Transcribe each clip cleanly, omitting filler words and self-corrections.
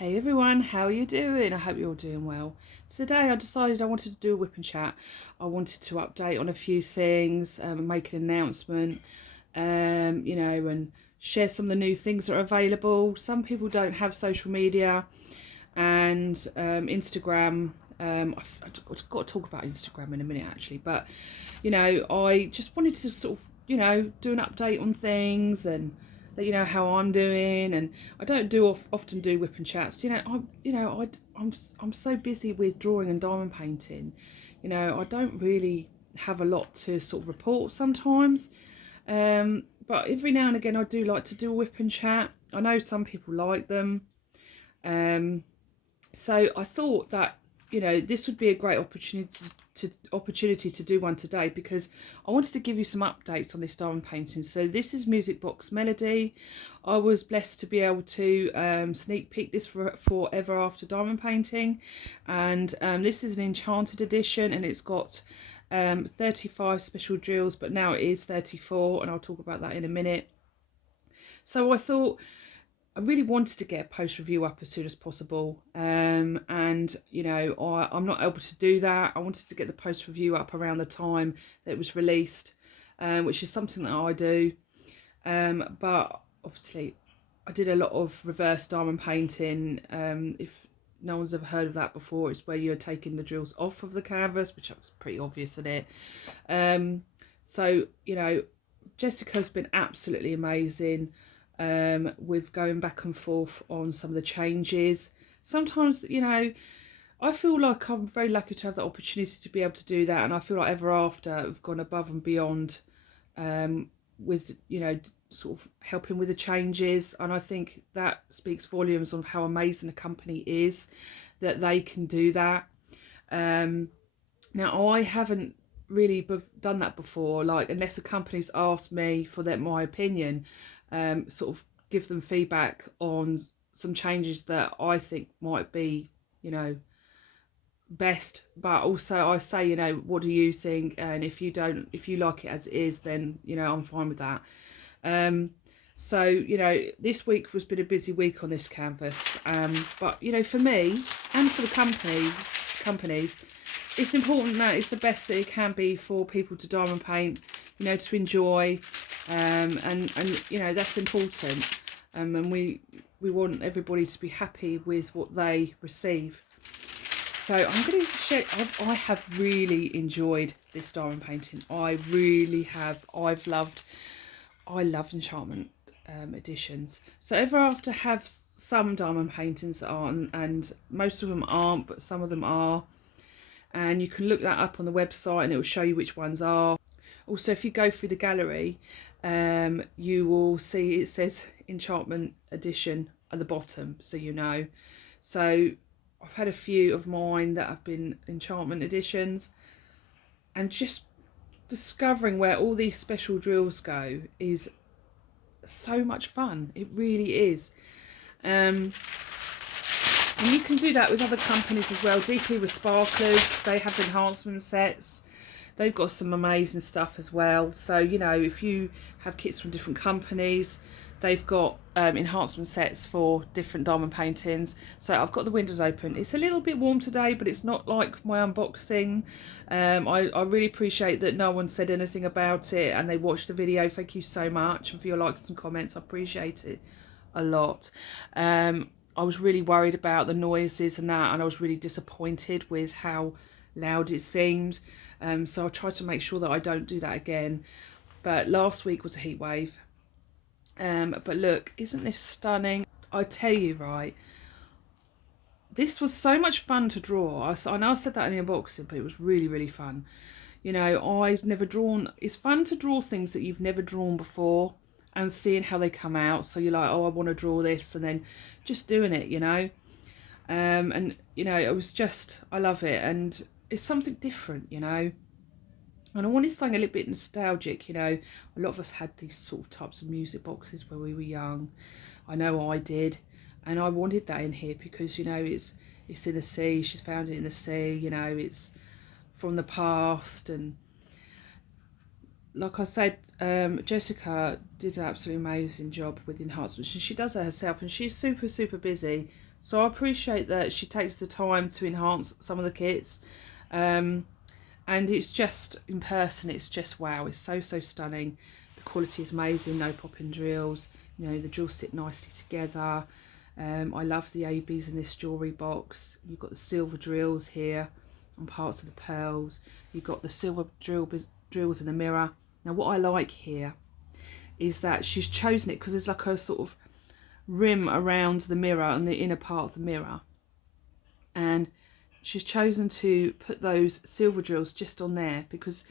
Hey everyone, how are you doing? I hope you're all doing well. Today I decided I wanted to do a whip and chat. I wanted to update on a few things, make an announcement, and share some of the new things that are available. Some people don't have social media and Instagram. I've got to talk about Instagram in a minute actually, but I just wanted to sort of, do an update on things and let you know how I'm doing. And I don't often do whip and chats. I'm so busy with drawing and diamond painting. I don't really have a lot to sort of report sometimes. But every now and again I do like to do a whip and chat. I know some people like them. So I thought that this would be a great opportunity to do one today, because I wanted to give you some updates on this diamond painting. So this is Music Box Melody. I was blessed to be able to sneak peek this for Ever After diamond painting, and this is an enchanted edition, and it's got 35 special drills, but now it is 34, and I'll talk about that in a minute. So I thought I really wanted to get a post review up as soon as possible, and I'm not able to do that. I wanted to get the post review up around the time that it was released, which is something that I do, but obviously I did a lot of reverse diamond painting. If no one's ever heard of that before, it's where you're taking the drills off of the canvas, which was pretty obvious in it. So Jessica's been absolutely amazing with going back and forth on some of the changes. Sometimes, I feel like I'm very lucky to have the opportunity to be able to do that, and I feel like Ever After have gone above and beyond with, sort of helping with the changes, and I think that speaks volumes on how amazing the company is that they can do that. Now, I haven't really done that before, like, unless the company's asked me for my opinion, sort of give them feedback on some changes that I think might be, best. But also I say, what do you think? And if you like it as it is, then I'm fine with that. So this week was been a busy week on this canvas, but for me and for the companies, it's important that it's the best that it can be for people to diamond paint, to enjoy, and that's important, and we want everybody to be happy with what they receive. So I'm going to share. I have really enjoyed this diamond painting. I really have. I love enchantment editions. So Ever After have some diamond paintings that aren't, and most of them aren't, but some of them are. And you can look that up on the website and it will show you which ones are. Also, if you go through the gallery, you will see it says enchantment edition at the bottom, so So I've had a few of mine that have been enchantment editions, and just discovering where all these special drills go is so much fun. It really is. And you can do that with other companies as well. Deeply with Sparklers, they have enhancement sets. They've got some amazing stuff as well. So if you have kits from different companies, they've got enhancement sets for different diamond paintings. So I've got the windows open. It's a little bit warm today, but it's not like my unboxing. I really appreciate that no one said anything about it and they watched the video. Thank you so much, and for your likes and comments. I appreciate it a lot. I was really worried about the noises and that, and I was really disappointed with how loud it seemed. So I tried to make sure that I don't do that again. But last week was a heat wave. But look, isn't this stunning? I tell you, right, this was so much fun to draw. I know I said that in the unboxing, but it was really, really fun. I've never drawn. It's fun to draw things that you've never drawn before and seeing how they come out. So you're like, oh, I want to draw this, and then just doing it, and it was just, I love it, and it's something different, and I wanted something a little bit nostalgic. A lot of us had these sort of types of music boxes when we were young. I know I did, and I wanted that in here because it's in the sea. She's found it in the sea. It's from the past, and like I said, Jessica did an absolutely amazing job with enhancements. She does it herself, and she's super busy, So I appreciate that she takes the time to enhance some of the kits. And it's just, in person, it's just wow, it's so stunning. The quality is amazing, no popping drills, you know, the drills sit nicely together. I love the ABs in this jewellery box. You've got the silver drills here on parts of the pearls. You've got the silver drills in the mirror. Now what I like here is that she's chosen it because there's like a sort of rim around the mirror and the inner part of the mirror, and she's chosen to put those silver drills just on there, because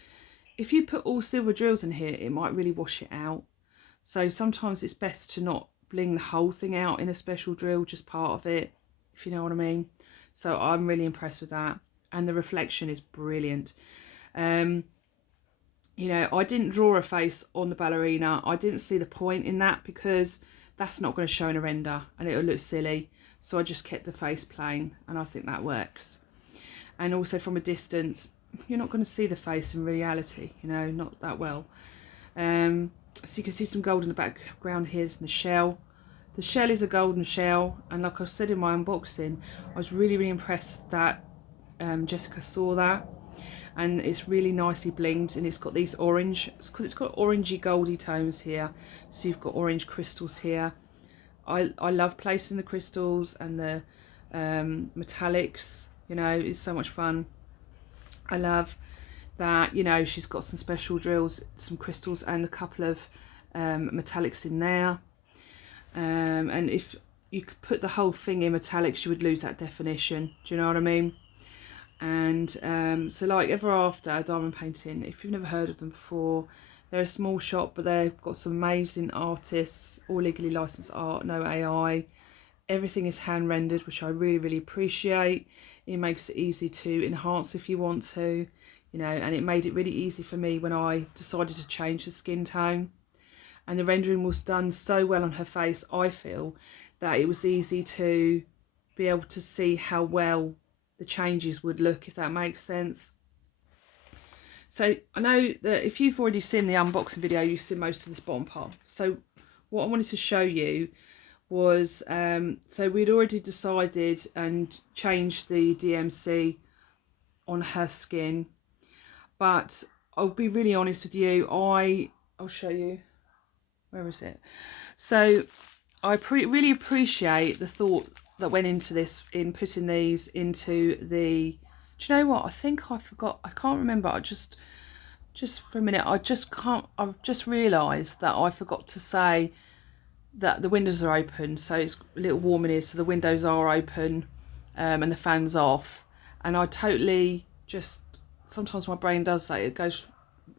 if you put all silver drills in here it might really wash it out. So sometimes it's best to not bling the whole thing out in a special drill, just part of it, if you know what I mean. So I'm really impressed with that, and the reflection is brilliant. You know, I didn't draw a face on the ballerina. I didn't see the point in that because that's not going to show in a render and it'll look silly. So I just kept the face plain, and I think that works. And also from a distance, you're not going to see the face in reality, you know, not that well. So you can see some gold in the background. Here's the shell. The shell is a golden shell, and like I said in my unboxing, I was really impressed that Jessica saw that. And it's really nicely blinged, and it's got these orange, because it's got orangey goldy tones here, so you've got orange crystals here. I love placing the crystals and the metallics, you know, it's so much fun. I love that, you know, she's got some special drills, some crystals and a couple of metallics in there. And if you could put the whole thing in metallics, you would lose that definition, do you know what I mean? And so like Ever After Diamond Painting, if you've never heard of them before, they're a small shop, but they've got some amazing artists, all legally licensed art, no AI. Everything is hand rendered, which I really appreciate. It makes it easy to enhance if you want to, you know, and it made it really easy for me when I decided to change the skin tone. And the rendering was done so well on her face, I feel, that it was easy to be able to see how well the changes would look, if that makes sense. So I know that if you've already seen the unboxing video, you've seen most of this bottom part. So what I wanted to show you was, so we'd already decided and changed the DMC on her skin, but I'll be really honest with you, I'll show you, where is it? So I really appreciate the thought that went into this, in putting these into the, do you know what, I think I forgot, I can't remember, I just for a minute, I've just realised that I forgot to say that the windows are open, so it's a little warm in here, so the windows are open and the fan's off. And I totally just, sometimes my brain does that, it goes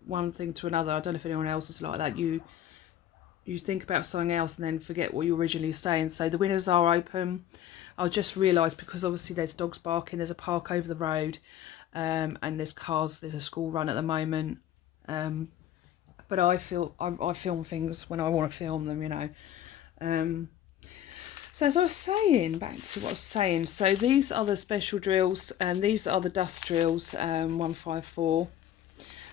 one thing to another. I don't know if anyone else is like that. You think about something else and then forget what you originally saying. So the windows are open. I just realised, because obviously there's dogs barking, there's a park over the road, and there's cars, there's a school run at the moment. But I film things when I want to film them, you know. So as I was saying, back to what I was saying, so these are the special drills, and these are the dust drills, 154.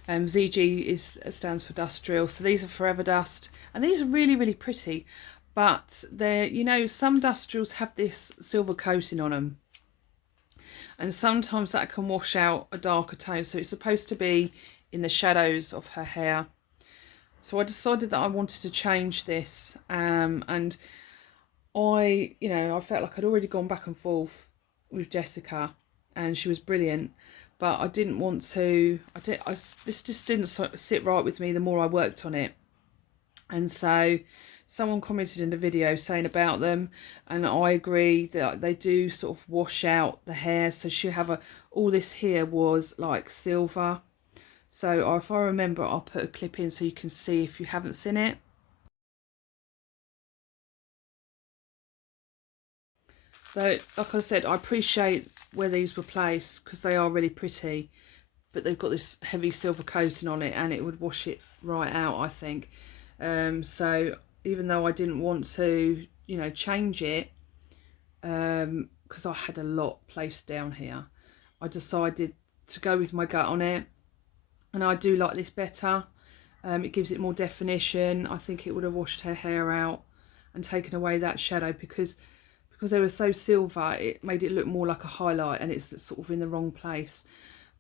ZG stands for dust drill, so these are forever dust, and these are really pretty, but they're, you know, some dust drills have this silver coating on them, and sometimes that can wash out a darker tone, so it's supposed to be in the shadows of her hair. So I decided that I wanted to change this, and I felt like I'd already gone back and forth with Jessica, and she was brilliant, but I didn't want to, this just didn't sit right with me the more I worked on it. And so someone commented in the video saying about them, and I agree that they do sort of wash out the hair. So she'll have all this here was like silver. So if I remember, I'll put a clip in so you can see if you haven't seen it. So like I said, I appreciate where these were placed because they are really pretty, but they've got this heavy silver coating on it and it would wash it right out, I think. So even though I didn't want to, you know, change it, because I had a lot placed down here, I decided to go with my gut on it, and I do like this better. It gives it more definition. I think it would have washed her hair out and taken away that shadow, because because they were so silver, it made it look more like a highlight, and it's sort of in the wrong place.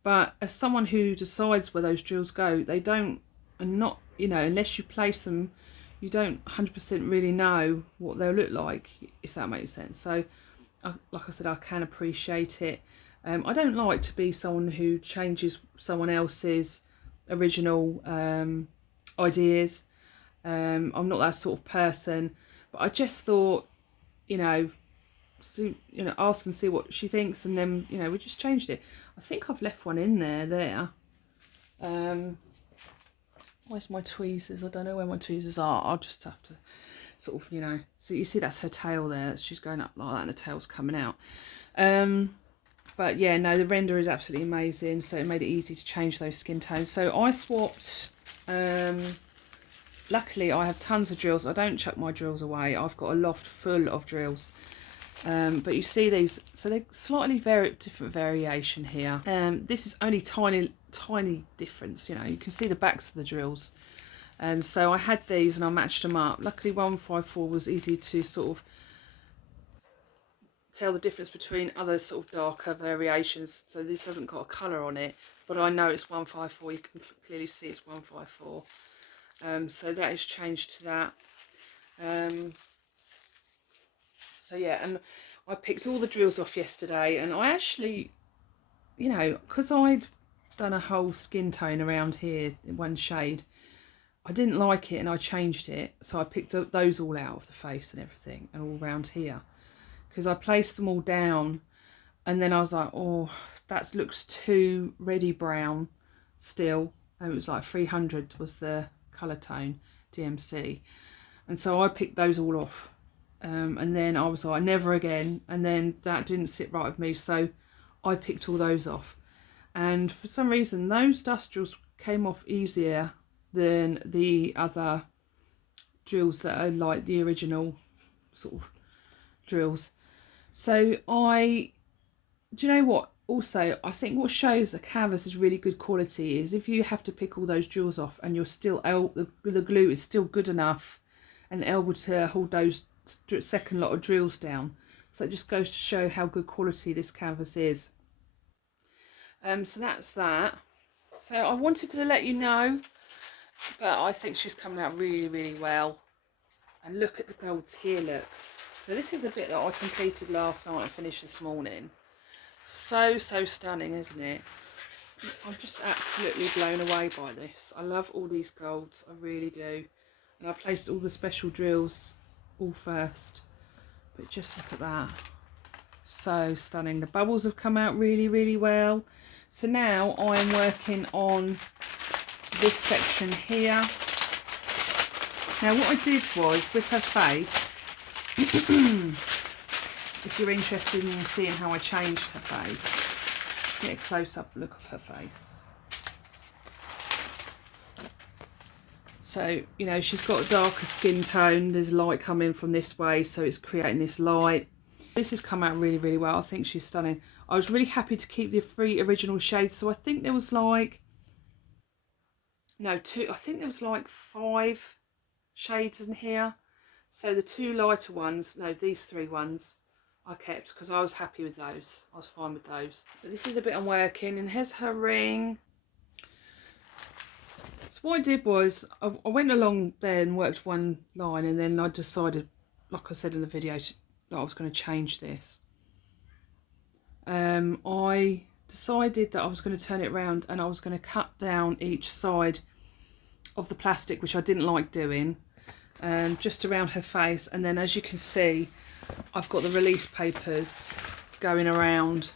But as someone who decides where those drills go, they don't, and not, you know, unless you place them, you don't 100% really know what they'll look like, if that makes sense. So like I said, I can appreciate it. I don't like to be someone who changes someone else's original ideas. I'm not that sort of person, but I just thought, you know, ask and see what she thinks, and then, you know, we just changed it. I think I've left one in there. Where's my tweezers? I don't know where my tweezers are. I'll just have to sort of, you know, so you see that's her tail there. She's going up like that and the tail's coming out. But yeah, no, the render is absolutely amazing, so it made it easy to change those skin tones. So I swapped, luckily I have tons of drills. I don't chuck my drills away. I've got a loft full of drills. But you see these, so they're slightly different variation here. This is only tiny difference, you know, you can see the backs of the drills. And so I had these and I matched them up. Luckily 154 was easy to sort of tell the difference between other sort of darker variations. So this hasn't got a colour on it, but I know it's 154. You can clearly see it's 154. So that is changed to that. So yeah, and I picked all the drills off yesterday, and I actually, you know, because I'd done a whole skin tone around here in one shade, I didn't like it and I changed it. So I picked up those all out of the face and everything, and all around here, because I placed them all down, and then I was like, oh, that looks too reddy brown still. And it was like 300 was the colour tone, DMC. And so I picked those all off. And then I was like, never again. And then that didn't sit right with me, so I picked all those off. And for some reason, those dust drills came off easier than the other drills that are like the original sort of drills. So do you know what? Also, I think what shows the canvas is really good quality is if you have to pick all those drills off and you're still the glue is still good enough and able to hold those second lot of drills down. So it just goes to show how good quality this canvas is. So that's that. So I wanted to let you know, but I think she's coming out really well. And look at the golds here, look. So this is the bit that I completed last night and finished this morning. So stunning, isn't it? I'm just absolutely blown away by this. I love all these golds, I really do. And I placed all the special drills all first, but just look at that, so stunning. The bubbles have come out really well. So now I'm working on this section here. Now what I did was with her face, if you're interested in seeing how I changed her face, get a close-up look of her face. So, you know, she's got a darker skin tone. There's light coming from this way, so it's creating this light. This has come out really well. I think she's stunning. I was really happy to keep the 3 original shades. So I think there was like, no, 2, I think there was like 5 shades in here. So the 2 lighter ones, no, these 3 ones I kept because I was happy with those. I was fine with those. But this is the bit I'm working, and here's her ring. So what I did was I went along there and worked one line, and then I decided, like I said in the video, that I was going to change this. I decided that I was going to turn it around and I was going to cut down each side of the plastic, which I didn't like doing, just around her face. And then as you can see, I've got the release papers going around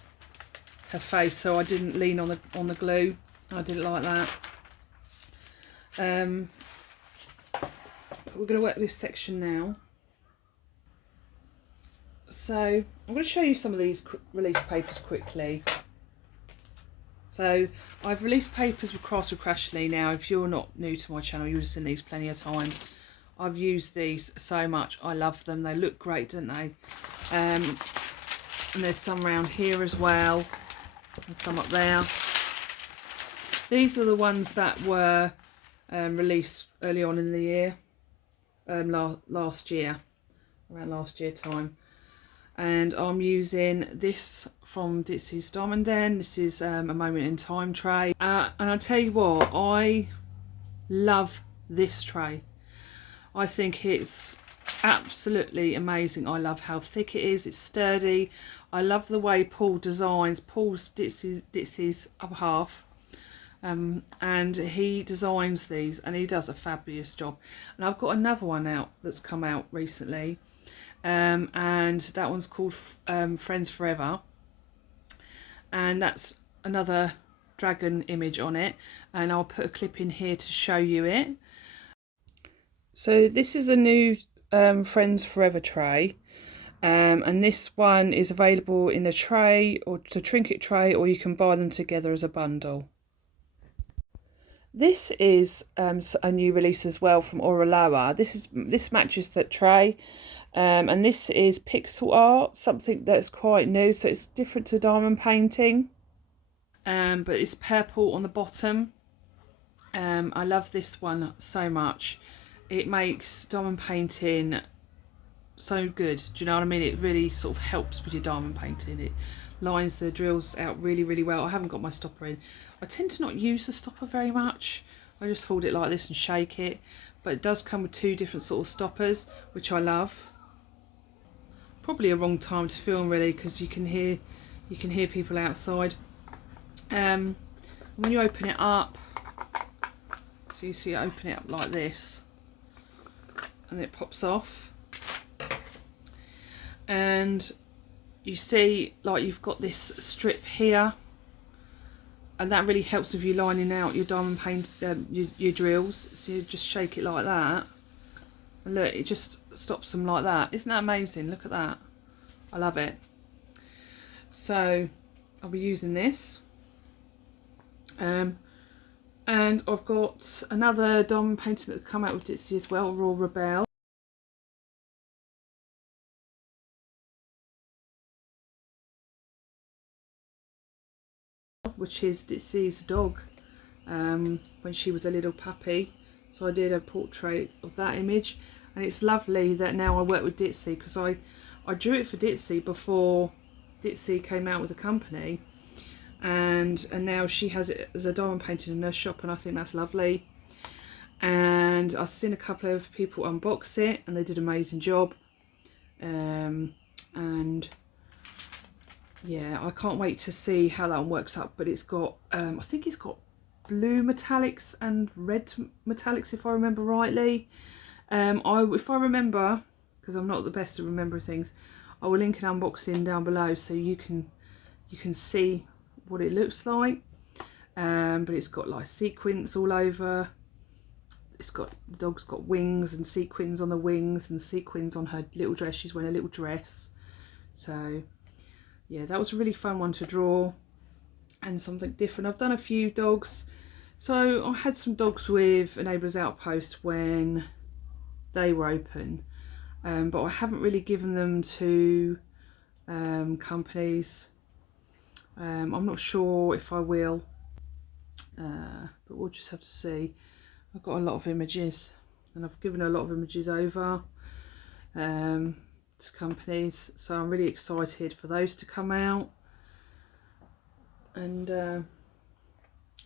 her face, so I didn't lean on the glue. I didn't like that. We're going to work this section now. So I'm going to show you some of these release papers quickly. So I've released papers with Craftroom Puppies. Now, if you're not new to my channel, you've seen these plenty of times. I've used these so much. I love them. They look great, don't they? And there's some around here as well, and some up there. These are the ones that were released early on in the year, last year, around last year time. and I'm using this from Ditzy's Diamond Den. This is a moment in time tray, and I'll tell you what, I love this tray. I think it's absolutely amazing. I love how thick it is, it's sturdy. I love the way Paul designs, Paul's Ditzy's other half, and he designs these and he does a fabulous job. And I've got another one out that's come out recently, and that one's called Friends Forever, and that's another dragon image on it, and I'll put a clip in here to show you it. So this is the new Friends Forever tray, and this one is available in a tray or the trinket tray, or you can buy them together as a bundle. This is a new release as well from Oraloa. This matches that tray, and this is pixel art, something that's quite new, so it's different to diamond painting, but it's purple on the bottom. I love this one so much. It makes diamond painting so good. Do you know what I mean? It really sort of helps with your diamond painting. It lines the drills out really, really well. I haven't got my stopper in. I tend to not use the stopper very much. I just hold it like this and shake it. But it does come with two different sort of stoppers, which I love. Probably a wrong time to film really, because you can hear people outside. When you open it up, so you see it open it up like this, and it pops off, and you see like you've got this strip here, and that really helps with you lining out your diamond paint, your drills. So you just shake it like that, and look, it just stops them like that. Isn't that amazing? Look at that. I love it. So I'll be using this, and I've got another diamond painting that's come out with Ditzy as well, Aurora Belle, which is Ditzy's dog when she was a little puppy. So I did a portrait of that image, and it's lovely that now I work with Ditzy, because I drew it for Ditzy before Ditzy came out with a company, and now she has it as a diamond painting in her shop, and I think that's lovely. And I've seen a couple of people unbox it, and they did an amazing job. And yeah, I can't wait to see how that one works up. But it's got I think it's got blue metallics and red metallics, if I remember rightly. If I remember, because I'm not the best at remembering things, I will link an unboxing down below so you can see what it looks like. But it's got like sequins all over. The dog's got wings and sequins on the wings and sequins on her little dress. She's wearing a little dress. So yeah, that was a really fun one to draw, and something different. I've done a few dogs. So I had some dogs with a neighbour's outpost when they were open, but I haven't really given them to companies. I'm not sure if I will, but we'll just have to see. I've got a lot of images, and I've given a lot of images over to companies, so I'm really excited for those to come out. And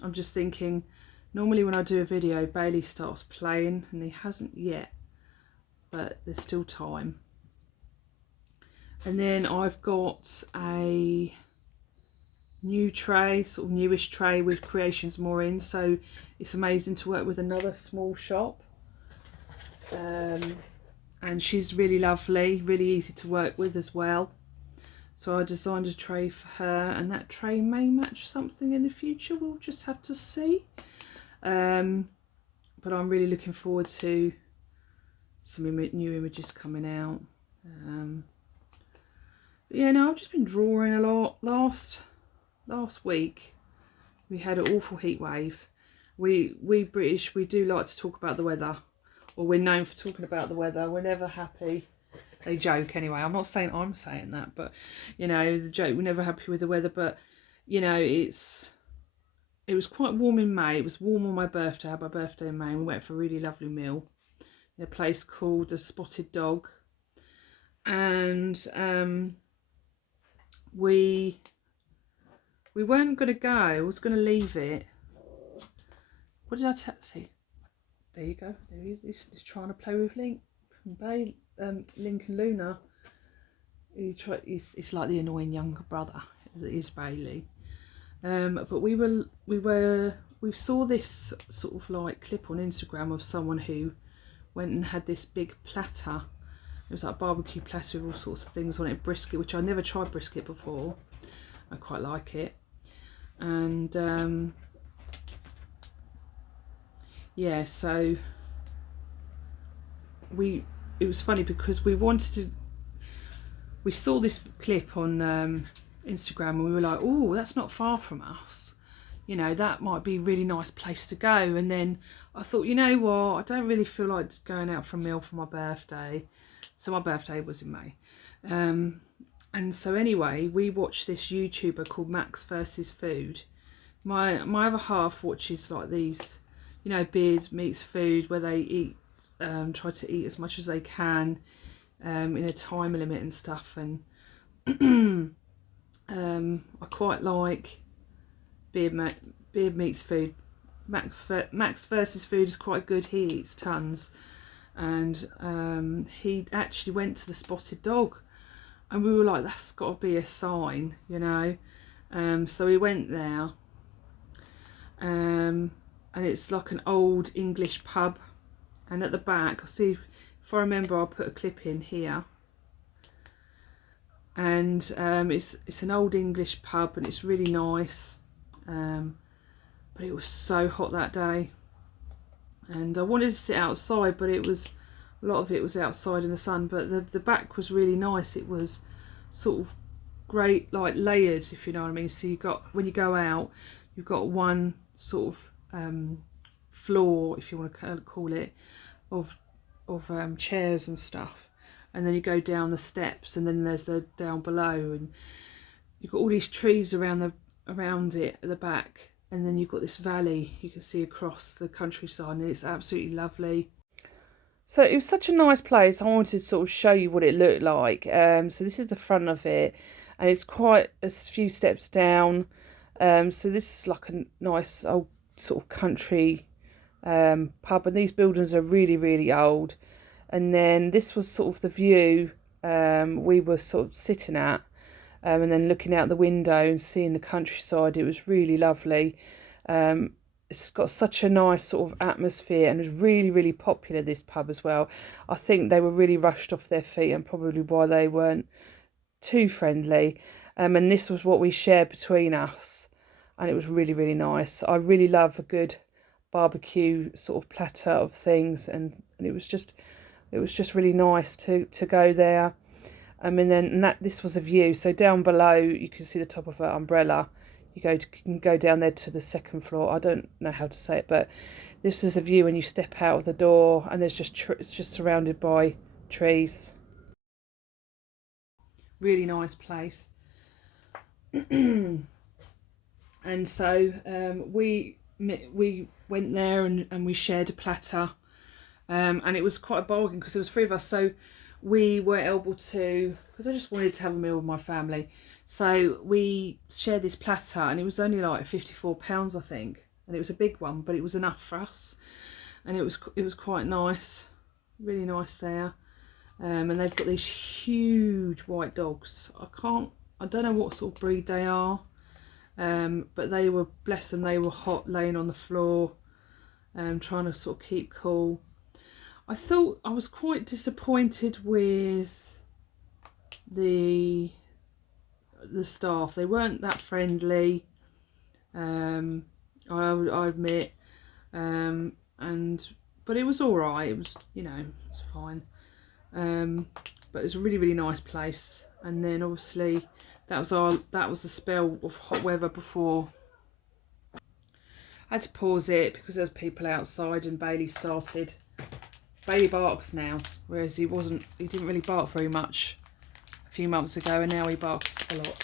I'm just thinking, normally when I do a video, Bailey starts playing, and he hasn't yet, but there's still time. And then I've got a new tray, sort of newish tray with Creations Maureen, so it's amazing to work with another small shop, and she's really lovely, really easy to work with as well. So I designed a tray for her, and that tray may match something in the future, we'll just have to see. But I'm really looking forward to some new images coming out. But yeah, no, I've just been drawing a lot. Last week we had an awful heat wave. We British, we do like to talk about the weather, or we're known for talking about the weather. We're never happy. They joke anyway. I'm not saying I'm saying that, but you know, the joke, we're never happy with the weather. But you know, it was quite warm in May. It was warm on my birthday. I had my birthday in May, and we went for a really lovely meal in a place called the Spotted Dog. And we weren't going to go. I was going to leave it. What did I see? There you go. There he is. He's trying to play with Link and Link and Luna. It's like the annoying younger brother that is Bailey. But we saw this sort of like clip on Instagram of someone who went and had this big platter. It was like a barbecue platter with all sorts of things on it, brisket, which I never tried brisket before. I quite like it. And yeah, so it was funny because we saw this clip on Instagram and we were like, oh, that's not far from us, you know, that might be a really nice place to go. And then I thought, you know what, I don't really feel like going out for a meal for my birthday. So my birthday was in May, and so anyway, we watched this YouTuber called Max versus Food. My other half watches like these, you know, beers meets food, where they eat, try to eat as much as they can in a time limit and stuff. And I quite like beer meets food. Max versus Food is quite good. He eats tons, and he actually went to the Spotted Dog, and we were like, that's got to be a sign, you know. So we went there, and it's like an old English pub, and at the back, I'll see if I remember, I'll put a clip in here. And it's an old English pub, and it's really nice, but it was so hot that day, and I wanted to sit outside, but it was, a lot of it was outside in the sun. But the back was really nice. It was sort of great, like layered, if you know what I mean. So you got, when you go out, you've got one sort of floor, if you want to call it, of chairs and stuff, and then you go down the steps, and then there's the down below, and you've got all these trees around it at the back, and then you've got this valley you can see across the countryside, and it's absolutely lovely. So it was such a nice place. I wanted to sort of show you what it looked like. So this is the front of it, and it's quite a few steps down. So this is like a nice old sort of country pub, and these buildings are really, really old. And then this was sort of the view we were sort of sitting at, and then looking out the window and seeing the countryside. It was really lovely. It's got such a nice sort of atmosphere, and it's really, really popular, this pub as well. I think they were really rushed off their feet, and probably why they weren't too friendly. And this was what we shared between us, and it was really, really nice. I really love a good barbecue sort of platter of things, and it was just really nice to go there. And then this was a view. So down below you can see the top of an umbrella. You can go down there to the second floor. I don't know how to say it, but this is a view when you step out of the door, and there's it's just surrounded by trees. Really nice place. And so we went there, and we shared a platter, and it was quite a bargain because there was 3 of us, so we were able to, because I just wanted to have a meal with my family, so we shared this platter, and it was only like £54, I think, and it was a big one, but it was enough for us, and it was quite nice, really nice there. And they've got these huge white dogs. I don't know what sort of breed they are, but they were, bless them, they were hot, laying on the floor, trying to sort of keep cool. I thought I was quite disappointed with the staff. They weren't that friendly, I admit, but it was all right. It was, you know, it's fine. But it's a really, really nice place. And then obviously that was the spell of hot weather before. I had to pause it because there's people outside, and Bailey barks now, whereas he didn't really bark very much a few months ago, and now he barks a lot.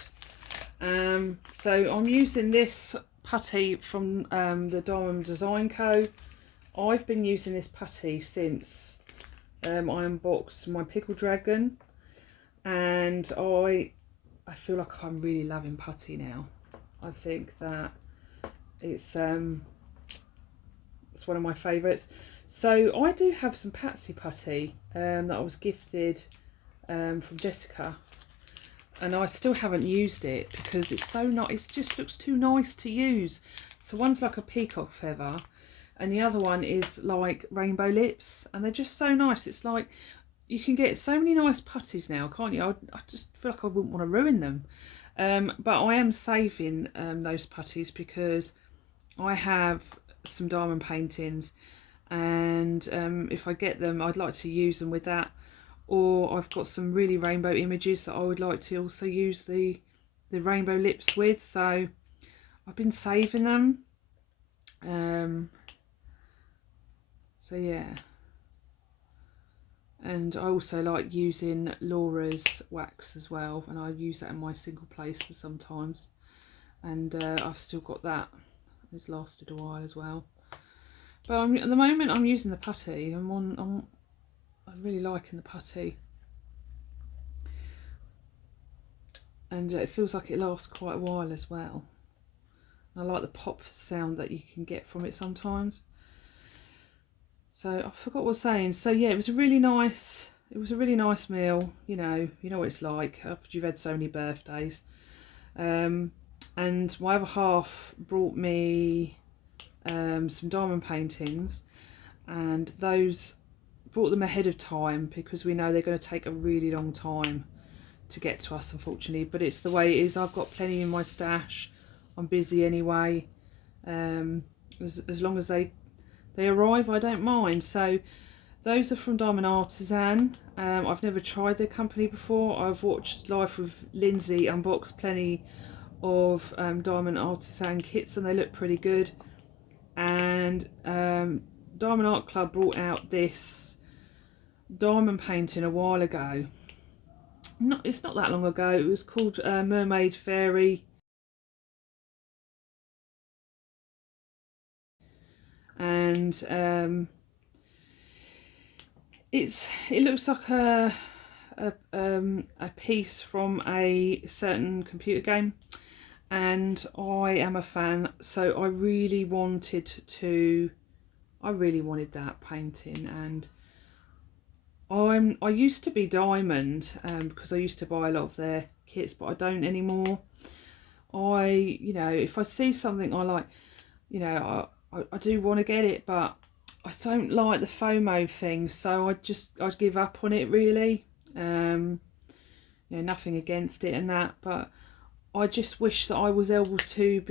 So I'm using this putty from the Diamond Design Co. I've been using this putty since I unboxed my Pickle Dragon, and I I feel like I'm really loving putty now. I think that it's one of my favourites. So I do have some Patsy putty that I was gifted from Jessica, and I still haven't used it because it's so nice. It just looks too nice to use. So one's like a peacock feather, and the other one is like rainbow lips, and they're just so nice. It's like you can get so many nice putties now, can't you? I just feel like I wouldn't want to ruin them. But I am saving those putties because I have some diamond paintings, and if I get them, I'd like to use them with that. Or I've got some really rainbow images that I would like to also use the rainbow lips with. So I've been saving them. So yeah. And I also like using Laura's wax as well, and I use that in my single placer sometimes. And I've still got that. It's lasted a while as well. But at the moment I'm using the putty. I'm really liking the putty, and it feels like it lasts quite a while as well. I like the pop sound that you can get from it sometimes. So I forgot what I was saying. So yeah, it was a really nice meal. You know what it's like after you've had so many birthdays. And my other half brought me some diamond paintings, and those brought them ahead of time because we know they're going to take a really long time to get to us, unfortunately. But it's the way it is. I've got plenty in my stash. I'm busy anyway. As long as they arrive, I don't mind. So those are from Diamond Artisan. I've never tried their company before. I've watched Life with Lindsay unbox plenty of Diamond Artisan kits, and they look pretty good. And Diamond Art Club brought out this diamond painting a while ago. It's not that long ago. It was called Mermaid Fairy, and it looks like a piece from a certain computer game, and I am a fan, so I really wanted that painting. And I used to be diamond because I used to buy a lot of their kits, but I don't anymore. If I see something I like, I do want to get it, but I don't like the FOMO thing, so I'd give up on it really. Nothing against it and that, but I just wish that I was able to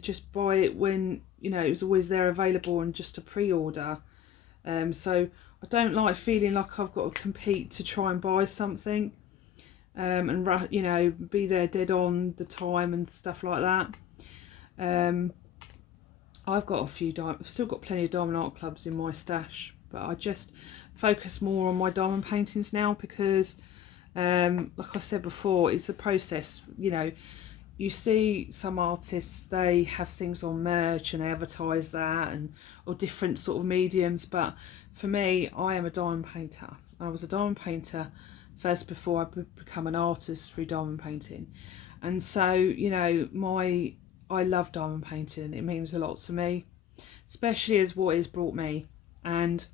just buy it when it was always there available and just to pre-order. So I don't like feeling like I've got to compete to try and buy something, and be there dead on the time and stuff like that. I've got I've still got plenty of Diamond Art Clubs in my stash, but I just focus more on my diamond paintings now because, like I said before, it's the process. You see some artists, they have things on merch and they advertise that, or different sort of mediums, but for me, I am a diamond painter. I was a diamond painter first before I become an artist through diamond painting, and so I love diamond painting. It means a lot to me, especially as what it's brought me, and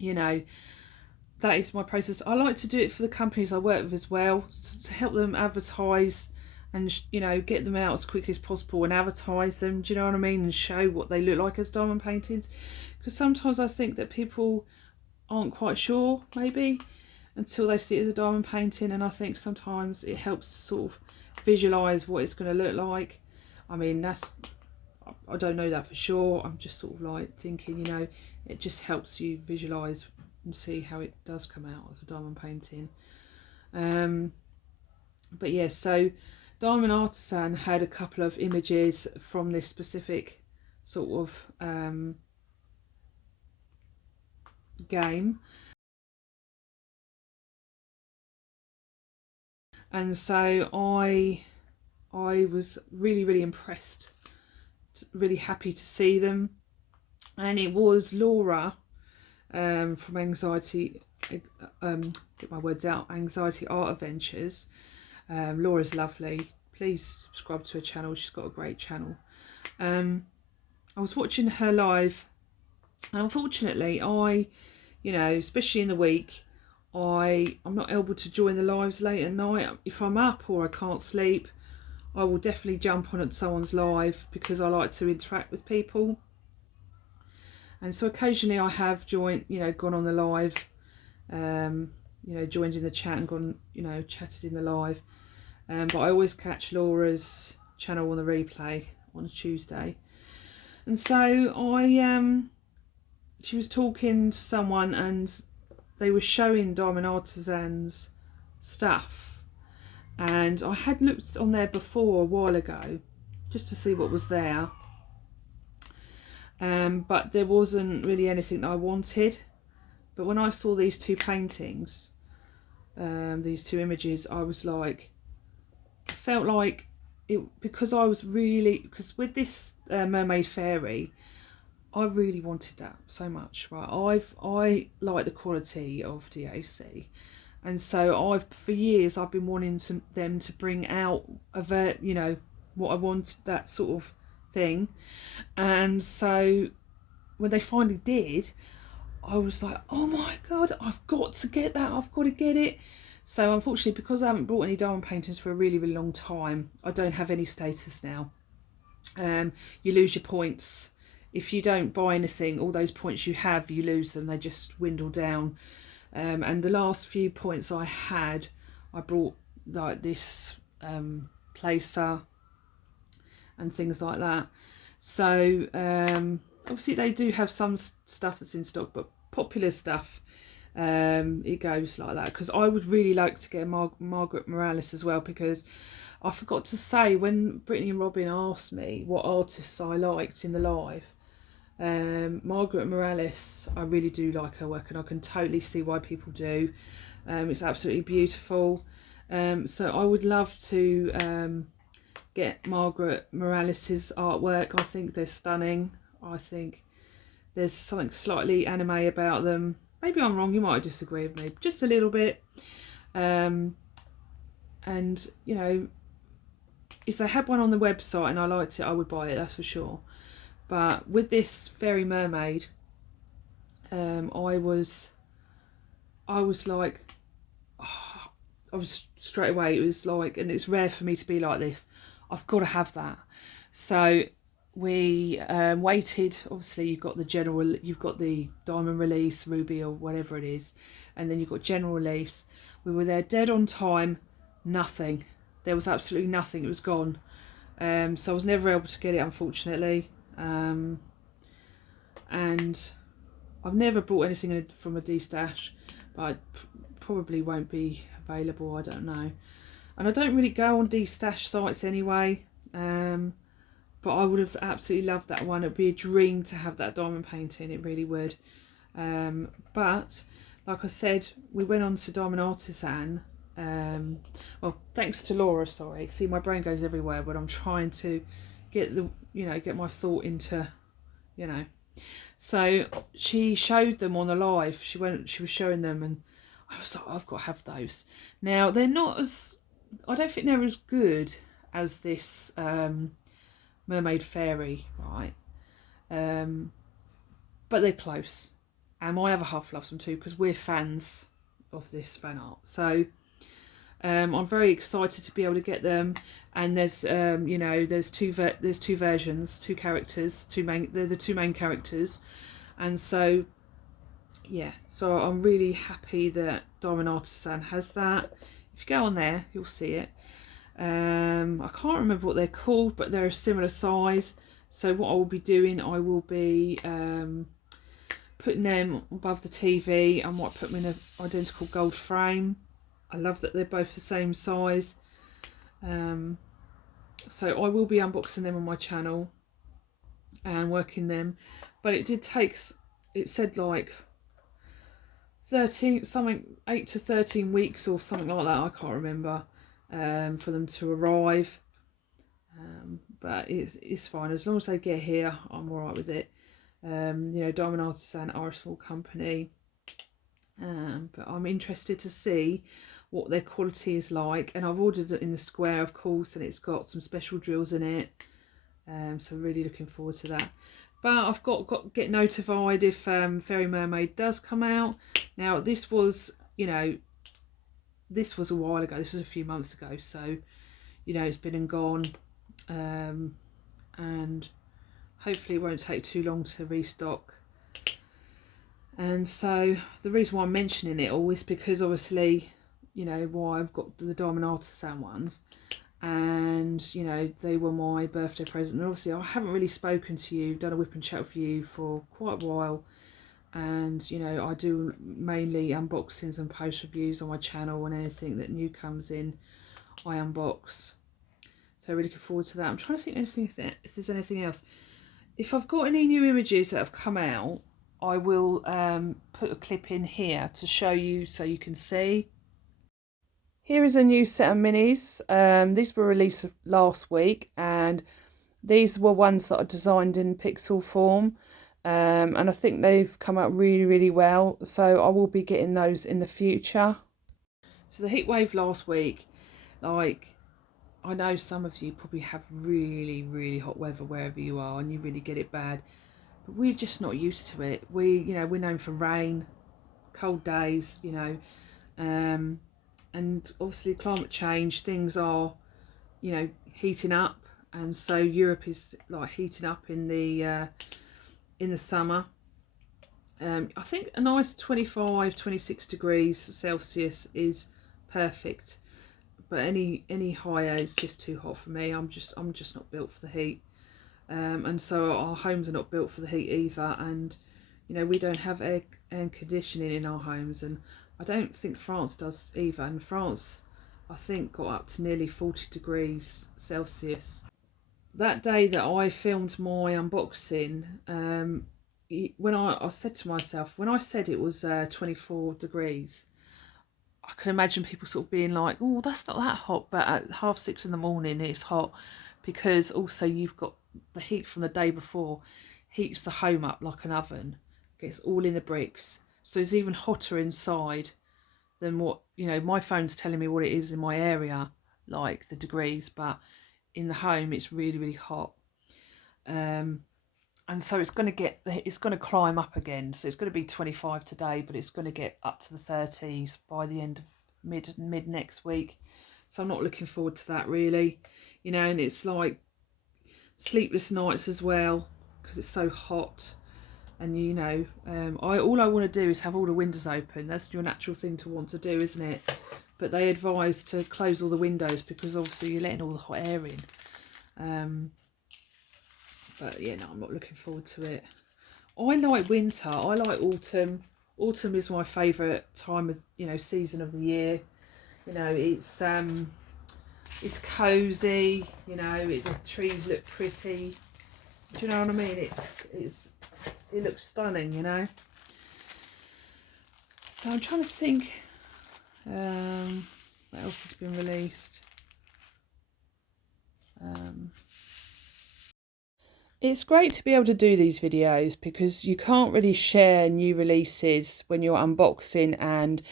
that is my process. I like to do it for the companies I work with as well, to help them advertise and get them out as quickly as possible and advertise them, do you know what I mean, and show what they look like as diamond paintings, because sometimes I think that people aren't quite sure maybe until they see it as a diamond painting, and I think sometimes it helps to sort of visualize what it's going to look like. I mean, I don't know that for sure. I'm just sort of like thinking, it just helps you visualize and see how it does come out as a diamond painting. But yeah, so Diamond Artisan had a couple of images from this specific sort of game, and so I was really impressed, really happy to see them. And it was Laura from Anxiety, get my words out, Anxiety Art Adventures, Laura's lovely. Please subscribe to her channel. She's got a great channel. I was watching her live, and unfortunately you know, especially in the week, I'm not able to join the lives late at night. If I'm up or I can't sleep, I will definitely jump on at someone's live because I like to interact with people. And so occasionally I have joined, you know, gone on the live, you know, joined in the chat and gone, you know, chatted in the live. But I always catch Laura's channel on the replay on a Tuesday. And so she was talking to someone and they were showing Diamond Artisan's stuff. And I had looked on there before a while ago just to see what was there. But there wasn't really anything that I wanted. But when I saw these two paintings, these two images, I was like, I felt like it, because I was really, because with this mermaid fairy, I really wanted that so much, right? I like the quality of DAC, and so for years I've been wanting them to bring out you know, what I want, that sort of thing. And so when they finally did, I was like, oh my god, I've got to get that, I've got to get it. So unfortunately, because I haven't bought any diamond paintings for a really, really long time, I don't have any status now. You lose your points. If you don't buy anything, all those points you have, you lose them, they just dwindle down. And the last few points I had, I brought like this placer and things like that. So obviously they do have some stuff that's in stock, but popular stuff, it goes like that. Because I would really like to get Margaret Morales as well, because I forgot to say, when Brittany and Robin asked me what artists I liked in the live, Margaret Morales, I really do like her work, and I can totally see why people do. It's absolutely beautiful. So I would love to get Margaret Morales's artwork. I think they're stunning. I think there's something slightly anime about them. Maybe I'm wrong, you might disagree with me, just a little bit. And you know, if they had one on the website and I liked it, I would buy it, that's for sure. But with this fairy mermaid, I was like, oh, I was straight away, it was like, and it's rare for me to be like this, I've got to have that. So we waited. Obviously you've got the diamond release, ruby or whatever it is, and then you've got general release. We were there dead on time. Nothing, there was absolutely nothing, it was gone. So I was never able to get it, unfortunately. And I've never bought anything from a D-stash, but probably won't be available, I don't know. And I don't really go on D-stash sites anyway, but I would have absolutely loved that one. It would be a dream to have that diamond painting, it really would. But like I said, we went on to Diamond Artisan. Well, thanks to Laura, sorry. See, my brain goes everywhere when I'm trying to get get my thought into, you know. So she showed them on the live. She was showing them, and I was like, I've got to have those. Now they're not as, I don't think they're as good as this mermaid fairy, right? But they're close, and my other half loves them too, because we're fans of this fan art. So I'm very excited to be able to get them. And there's you know, there's two versions, two characters, they're the two main characters. And so yeah, so I'm really happy that Diamond Artisan has that. If you go on there, you'll see it. I can't remember what they're called, but they're a similar size. So what I will be doing, I will be putting them above the TV. I might put them in an identical gold frame. I love that they're both the same size. So I will be unboxing them on my channel and working them. But it did take, it said like 8 to 13 weeks or something like that, I can't remember, for them to arrive. But it's fine, as long as they get here, I'm alright with it. You know, Diamond Artisan are a small company, but I'm interested to see what their quality is like. And I've ordered it in the square, of course, and it's got some special drills in it. So really looking forward to that. But I've got to get notified if Fairy Mermaid does come out. Now this was, you know, this was a while ago. This was a few months ago. So, you know, it's been and gone. And hopefully it won't take too long to restock. And so the reason why I'm mentioning it all is because obviously, you know, why I've got the Diamond Artisan ones, and you know, they were my birthday present. And obviously I haven't really spoken to you, done a whip and chat with you for quite a while, and you know, I do mainly unboxings and post reviews on my channel, and anything that new comes in I unbox. So really looking forward to that. I'm trying to think if there's anything else. If I've got any new images that have come out, I will put a clip in here to show you so you can see. Here is a new set of minis. These were released last week, and these were ones that are designed in pixel form, and I think they've come out really, really well, so I will be getting those in the future. So the heat wave last week, like, I know some of you probably have really, really hot weather wherever you are, and you really get it bad. But we're just not used to it. You know, we're known for rain, cold days, you know, and obviously climate change, things are, you know, heating up, and so Europe is like heating up in the summer. I think a nice 25, 26 degrees Celsius is perfect, but any higher is just too hot for me. I'm just not built for the heat. And so our homes are not built for the heat either, and you know, we don't have air conditioning in our homes, and I don't think France does either. And France, I think, got up to nearly 40 degrees Celsius. That day that I filmed my unboxing, when I said to myself, when I said it was 24 degrees, I can imagine people sort of being like, oh, that's not that hot, but at 6:30 in the morning it's hot, because also you've got the heat from the day before heats the home up like an oven, gets all in the bricks, so it's even hotter inside than what, you know, my phone's telling me what it is in my area, like the degrees, but in the home it's really, really hot. And so it's going to climb up again, so it's going to be 25 today, but it's going to get up to the 30s by the end of mid next week. So I'm not looking forward to that really, you know. And it's like sleepless nights as well, because it's so hot. And you know, all I want to do is have all the windows open. That's your natural thing to want to do, isn't it? But they advise to close all the windows, because obviously you're letting all the hot air in. But yeah, no, I'm not looking forward to it. I like winter. I like autumn. Autumn is my favourite time of, you know, season of the year. You know, it's cosy. You know, the trees look pretty. Do you know what I mean? It looks stunning. You know. So I'm trying to think. What else has been released? It's great to be able to do these videos, because you can't really share new releases when you're unboxing and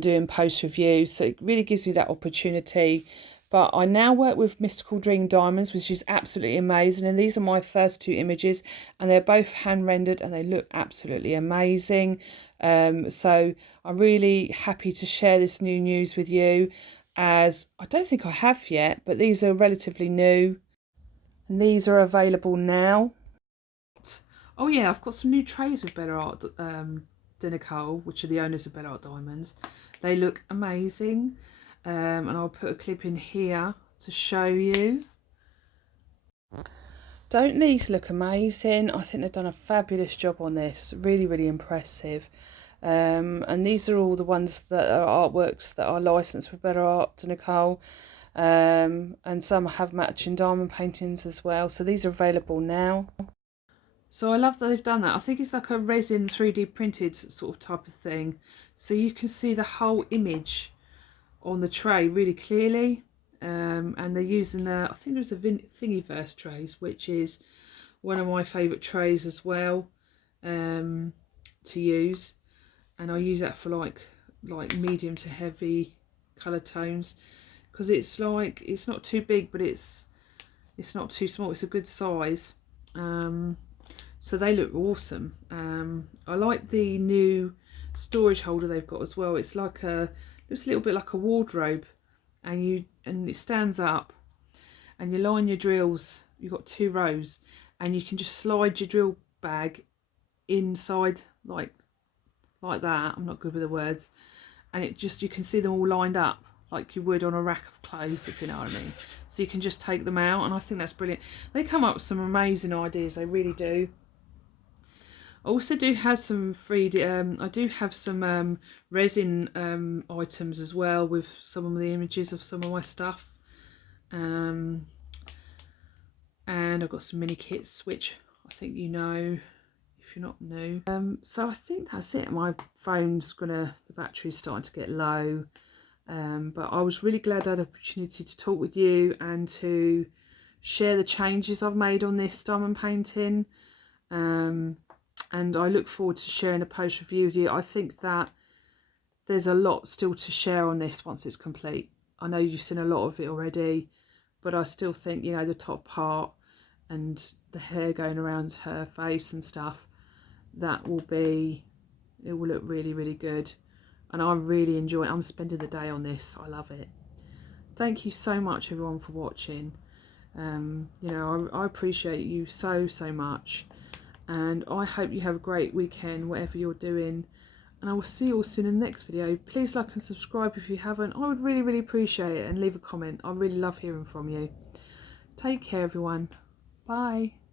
doing post reviews, so it really gives you that opportunity. But I now work with Mystical Dream Diamonds, which is absolutely amazing, and these are my first two images, and they're both hand rendered and they look absolutely amazing. So I'm really happy to share this new news with you, as I don't think I have yet, but these are relatively new. And these are available now. Oh yeah, I've got some new trays with Belle Art Nicole, which are the owners of Belle Art Diamonds. They look amazing, and I'll put a clip in here to show you. Don't these look amazing? I think they've done a fabulous job on this. Really, really impressive. And these are all the ones that are artworks that are licensed with Belle Art Nicole. And some have matching diamond paintings as well, so these are available now. So I love that they've done that. I think it's like a resin 3D printed sort of type of thing, so you can see the whole image on the tray really clearly. And they're using I think there's the Thingiverse trays, which is one of my favourite trays as well, to use, and I use that for like medium to heavy colour tones, because it's like, it's not too big, but it's not too small. It's a good size. So they look awesome. I like the new storage holder they've got as well. It's like looks a little bit like a wardrobe, and it stands up, and you line your drills. You've got 2 rows, and you can just slide your drill bag inside like that. I'm not good with the words. And it just, you can see them all lined up like you would on a rack of clothes, if you know what I mean. So you can just take them out, and I think that's brilliant. They come up with some amazing ideas, they really do. I also do have some I do have some resin items as well, with some of the images of some of my stuff. And I've got some mini kits, which I think you know if you're not new. So I think that's it. My phone's the battery's starting to get low. But I was really glad I had the opportunity to talk with you and to share the changes I've made on this diamond painting. And I look forward to sharing a post review with you. I think that there's a lot still to share on this once it's complete. I know you've seen a lot of it already, but I still think, you know, the top part and the hair going around her face and stuff, it will look really, really good. And I'm really enjoying it. I'm spending the day on this. I love it. Thank you so much, everyone, for watching. You know, I appreciate you so much. And I hope you have a great weekend, whatever you're doing. And I will see you all soon in the next video. Please like and subscribe if you haven't. I would really, really appreciate it. And leave a comment. I really love hearing from you. Take care, everyone. Bye.